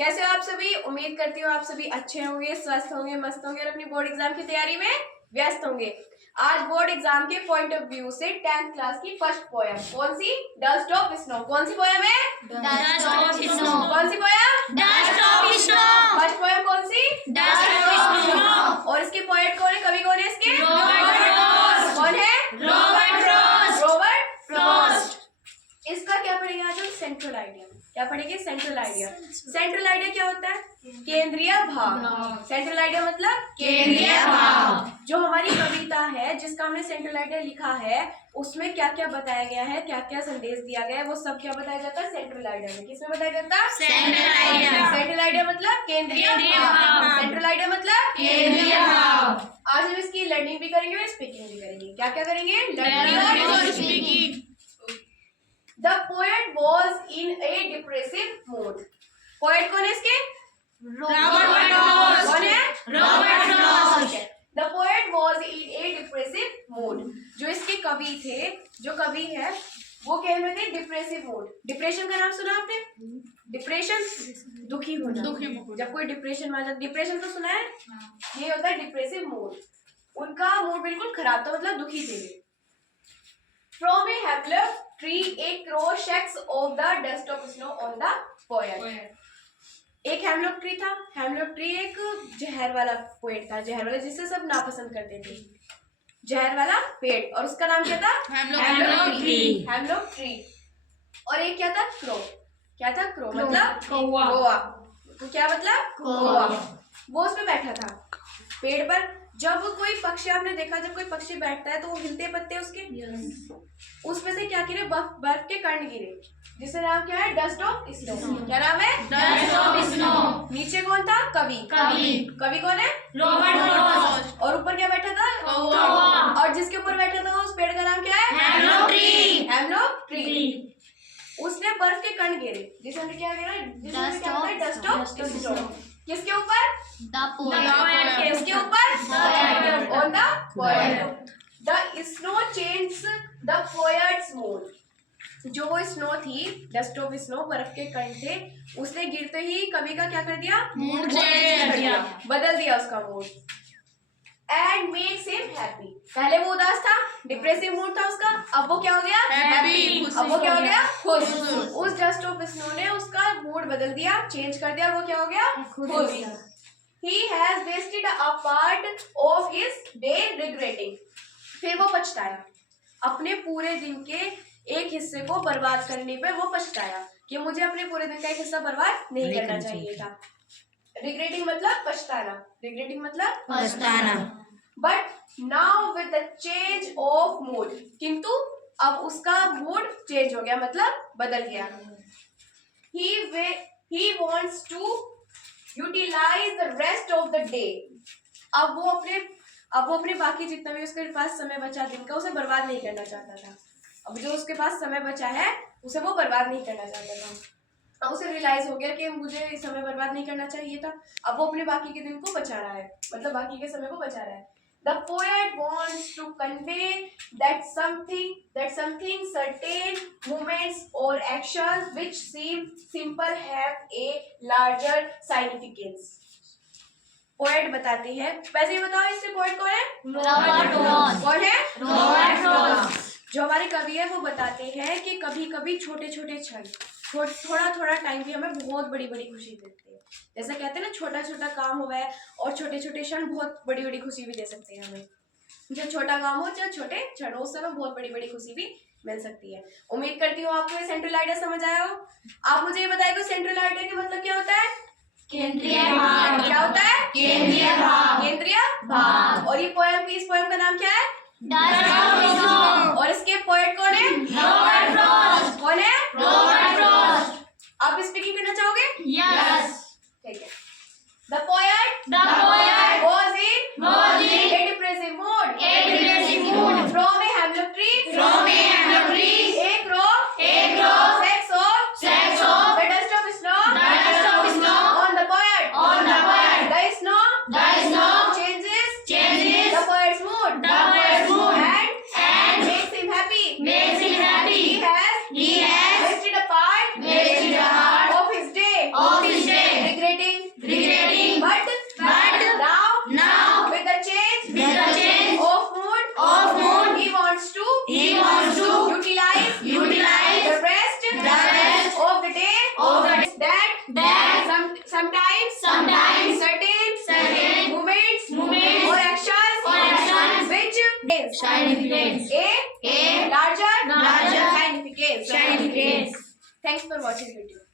कैसे हो आप सभी? उम्मीद करती हूँ आप सभी अच्छे होंगे, स्वस्थ होंगे, मस्त होंगे और अपनी बोर्ड एग्जाम की तैयारी में व्यस्त होंगे। आज बोर्ड एग्जाम के पॉइंट ऑफ व्यू से 10th क्लास की फर्स्ट पोयम कौन सी? Dust of snow. कौन सी पोयम है? Dust of snow. कौन सी poem? Dust of snow. First poem कौन सी? Dust of snow. और इसके पोएट कौन है? कवि कौन है इसके? Robert Frost. कौन है? Robert Frost. Robert Frost. इसका क्या पढ़ेंगे आज हम? Central idea. क्या पढ़ेंगे? Central idea. सेंट्रल आइडिया क्या होता है? केंद्रीय भाव। सेंट्रल आइडिया मतलब केंद्रीय भाव। जो हमारी कविता है जिसका हमने सेंट्रल आइडिया लिखा है उसमें क्या क्या बताया गया है, क्या क्या संदेश दिया गया है, वो सब क्या बताया जाता है? सेंट्रल आइडिया में। किसमें बताया जाता है? Central idea. सेंट्रल आइडिया मतलब केंद्रीय भाव। भाव। सेंट्रल आइडिया मतलब केंद्रीय भाव। आज हम इसकी लर्निंग भी करेंगे और स्पीकिंग भी करेंगे। क्या क्या करेंगे? लर्निंग और speaking. The poet was in a depressive mood. Poet कौन है इसके? Robert Frost. कौन है? Robert Frost. The poet was in a depressive mood. जो इसके कवि थे, जो कवि है वो कह रहे थे डिप्रेसिव मूड। डिप्रेशन का नाम सुना आपने? डिप्रेशन दुखी होना। जब कोई डिप्रेशन वाला, डिप्रेशन तो सुना है? ये होता है डिप्रेसिव मूड। उनका मूड बिल्कुल खराब था, मतलब दुखी थे। From a hemlock tree, a crow shakes off the dust of snow on the poet. एक हेमलॉक ट्री था। हेमलॉक ट्री एक जहर वाला पेड़ था, जहर वाला जिसे सब नापसंद करते थे, जहर वाला पेड़। और उसका नाम क्या था? Hemlock tree. Hemlock tree. और एक क्या था? क्रो। क्या था? क्रो मतलब कौवा। कौवा। तो क्या मतलब? कौवा। वो उसमें बैठा था पेड़ पर। जब कोई पक्षी, आपने देखा जब कोई पक्षी बैठता है तो वो हिलते पत्ते उसके, उसमें से क्या गिरे? बर्फ के कण गिरे, जिसका नाम क्या है? Dust of snow. क्या नाम है? Dust of snow. नीचे कौन था? कवि। कवि कौन है? Robert Frost. और ऊपर क्या बैठा था? कौवा। और जिसके ऊपर बैठा था उस पेड़ का नाम क्या है? Hemlock tree. Hemlock tree. उसने बर्फ के कण गिरे, जिसमें क्या गिरा? जिसमें क्या होता है? Dust of snow. किसके ऊपर? किसके ऊपर? On the poet. The snow change the poets mood. जो वो स्नो थी, डस्ट ऑफ स्नो, बर्फ के कण थे, उसने गिरते ही कवि का क्या कर दिया? मूड चेंज कर दिया। बदल दिया उसका mood. And makes him happy. पहले वो उदास था, डिप्रेसिव मूड था उसका, अब वो क्या हो गया? हैप्पी। अब वो क्या हो गया? खुश। उस डस्ट ऑफ स्नो ने उसका मूड बदल दिया, चेंज कर दिया, वो क्या हो गया? खुश। He has wasted a part of his day regretting. फिर वो पछताया, अपने पूरे दिन के एक हिस्से को बर्बाद करने पे वो पछताया कि मुझे अपने पूरे दिन का एक हिस्सा बर्बाद नहीं करना चाहिए था। रिग्रेटिंग मतलब पछताना। रिग्रेटिंग मतलब पछताना। But now with the change of mood, किंतु अब उसका मूड चेंज हो गया, मतलब बदल गया। He wants to utilise the rest of the day. अब वो अपने बाकी जितना भी उसके पास समय बचा दिन का, उसे बर्बाद नहीं करना चाहता था। अब जो उसके पास समय बचा है उसे वो बर्बाद नहीं करना चाहता था। अब उसे रियलाइज हो गया कि मुझे समय बर्बाद नहीं करना चाहिए था। अब वो अपने बाकी के दिन को बचा रहा है, मतलब बाकी के समय को बचा रहा है। The poet wants to convey that something certain movements or actions which seem simple have a larger significance. Poet बताते हैं, वैसे ही बताओ इससे पोएट कौन है? Robert Frost. कौन है? Robert Frost. जो हमारे कवि है वो बताते हैं कि कभी कभी छोटे छोटे क्षण, थोड़ा टाइम भी हमें बहुत बड़ी बड़ी खुशी देते हैं। जैसा कहते हैं ना, छोटा छोटा काम हुआ है और छोटे छोटे क्षण बहुत बड़ी बड़ी खुशी भी दे सकते हैं हमें। जो छोटा काम हो, जो छोटे क्षण हो, उस समय बहुत बड़ी बड़ी खुशी भी मिल सकती है। उम्मीद करती हूँ आपको ये सेंट्रल आइडिया समझ आया हो। आप मुझे ये बताइए सेंट्रल आइडिया का मतलब क्या होता है? केंद्रीय भाव। क्या होता है? केंद्रीय भाव। केंद्रीय भाव। और ये पोएम, इस पोएम का नाम क्या है? Dust of snow. और इसके पोएट कौन है? Robert Frost. कौन है? Robert Frost. आप स्पीकिंग करना चाहोगे? यस। ठीक है। The poet was in a depressive mood. From a hemlock tree. A crow shakes off the dust of snow on the poet. The snow changes the poet's mood. And makes him happy. He has wasted a part of his day Significance. A larger Larger. significance. Significance. Thanks for watching video.